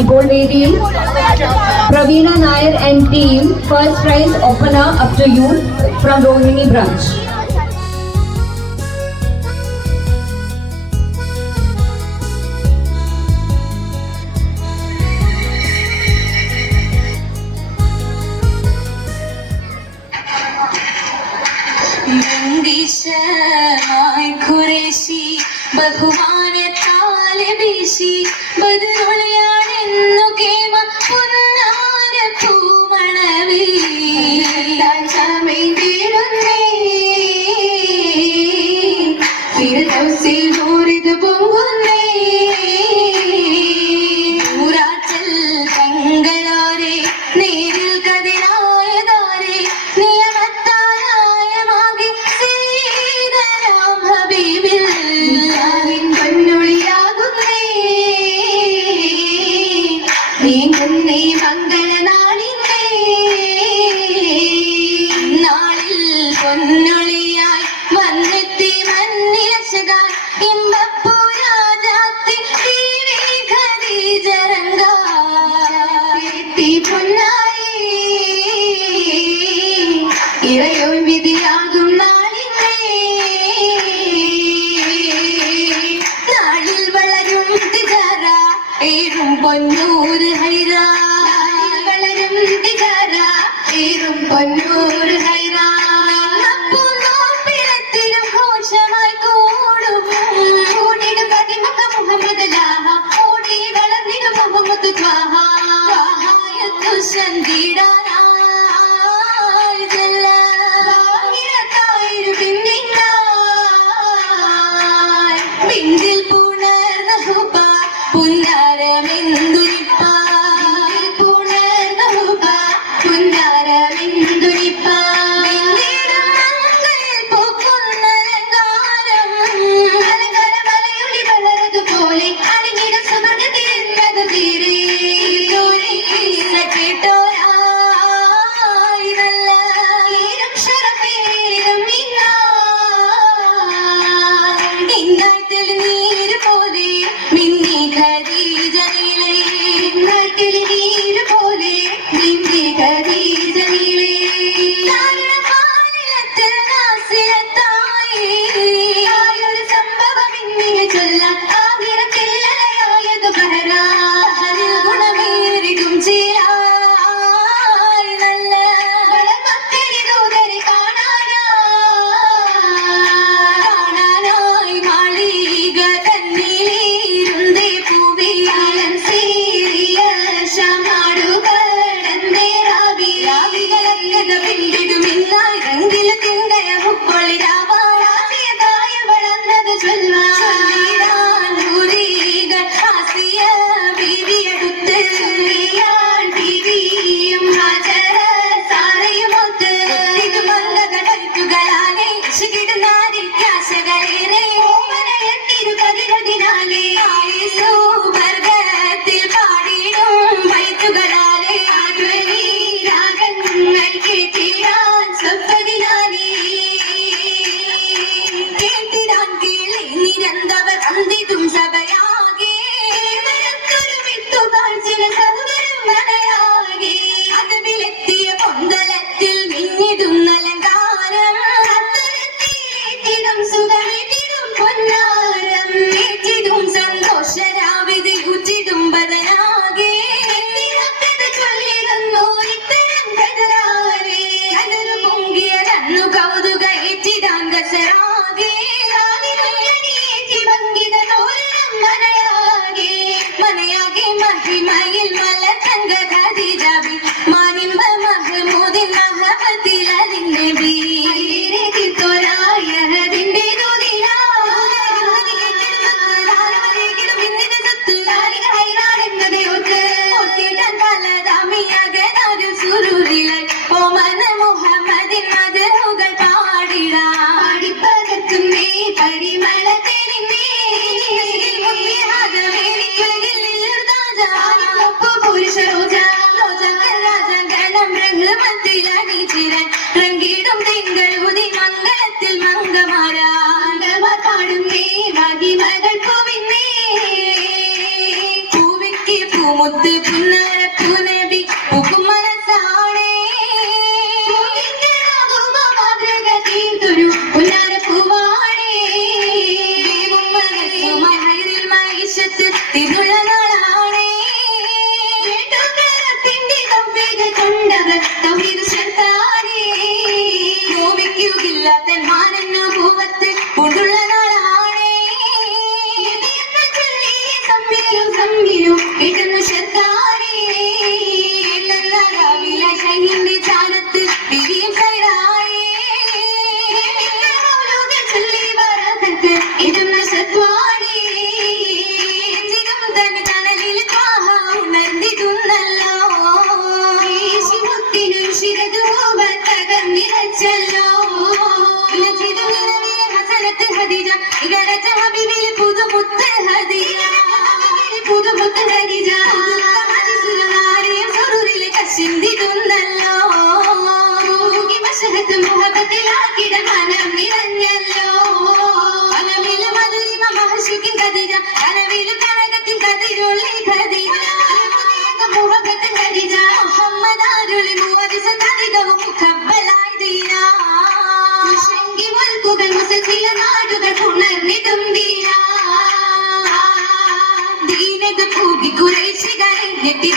ഇപ്പോൾ വേദിയിൽ Praveena Nair and team, first prize opener up to you from Rohini branch. ബഹുമാനത്താലെ വീശി ബദലുളയാണെന്നു കേമ പുന്നാര പൂമണവി ഫിർദൗസിൽ നൂറിത് പൊങ്ങുന്നേ ൂറാച്ചൽ തങ്ങളോരെ നേരിൽ കതിരായതാരെ നിയമത്താലയമാകി സീതരാം ഹബീബിൽ പൊന്നൊളിയാകുന്നേ നീങ്ങുന്നേ മംഗളനാളിന്നേ നാളിൽ പൊന്നൊളിയായി വന്നെത്തി മന്നിലശകാൻ ഇമ്പപ്പൂ രാജാത്തി ഖദീജരംഗാത്തി പൊന്നായി ഇറയോ വിധിയാകും നാളിന്നേ നാളിൽ വളരും തിജാറ ഏറും പൊന്നൂര് ഹൈറ വളരും തിജാറ ഏറും പൊന്നൂര് ഹൈറ ഘോഷമായി കൂടും കൂടിടും പതിമക്ക മുഹമ്മദ് ലാഹ ഓടി വളർന്നിടും മുഹമ്മദ് ത്വാഹ ത്വാഹായത്തു സന്ധിടാനായി ജല്ല വാഹിരത്തായൊരു പിന്നിന്നായി ബിന്ദിൽ പുണർന്ന ഹുബ പുന്നാരമെന്തുരിപ്പ പുണർന്ന ഹുബ പുന്നാരമെന്തുരിപ്പ പൂമുത്ത് പുന്നരപ്പൂ നബി പൂക്കും മനസ്സാണേ മാതൃക തീർത്തൊരു പുന്നരപ്പൂവാണേ മനസ്സുമായി മൈശത്ത് തിരുള്ള നാളാണേ വീട്ടുകാരത്തിന്റെ തൗഫീഖ് കൊണ്ടവർ തൗഹീദ് ശർത്താനേ നോവിക്കുകയില്ലാത്ത മാനന്ന ഭൂവത്ത് കൊണ്ടുള്ള നാളാണേ സമ്മിലും ഇടുന്നു ശർത്താനേ രാവില ഷഹീന്റെ ചാനത്ത് വിരിയും കൈറായേ ചൊല്ലി വരകത്ത് ഇടുന്നു സത്വാനേ ചിരന്തന് കനലിൽ ത്വാഹ ഉണർന്നിടുന്നല്ലോ ശിവത്തിനും ശിരധൂപത്തകർന്നിരച്ചല്ലോ ഹസനത്ത് ഹദീജ ഇകരജ ഹബീബിൽ പുതുമുത്ത് ഹദീജ പുതുമുത്ത് ഹദീജ സുറുറിൽ കശിന്തിടുന്നല്ലോ മഷഹത്ത് മുഹബത്തിലാക്കിട മനം നിറഞ്ഞല്ലോ അനവിൽ മധുരിമ മഹർഷിക്കും ഖദീജ അനവിൽ കനകത്തിൻ കതിരുള്ളി ഖദീജ മുഹബത്ത് ഖദീജ മുഹമ്മദ് അരുളി മൂവരിസതധികവും മുഖബ്ബലായി ദീന ശൃംഗി വൽക്കുകൾ മുസൽസില നാടുകൾ ഉണർന്നിടും ദീന ദീനത് കൂകി കുറേശികളെ ഞെട്ടി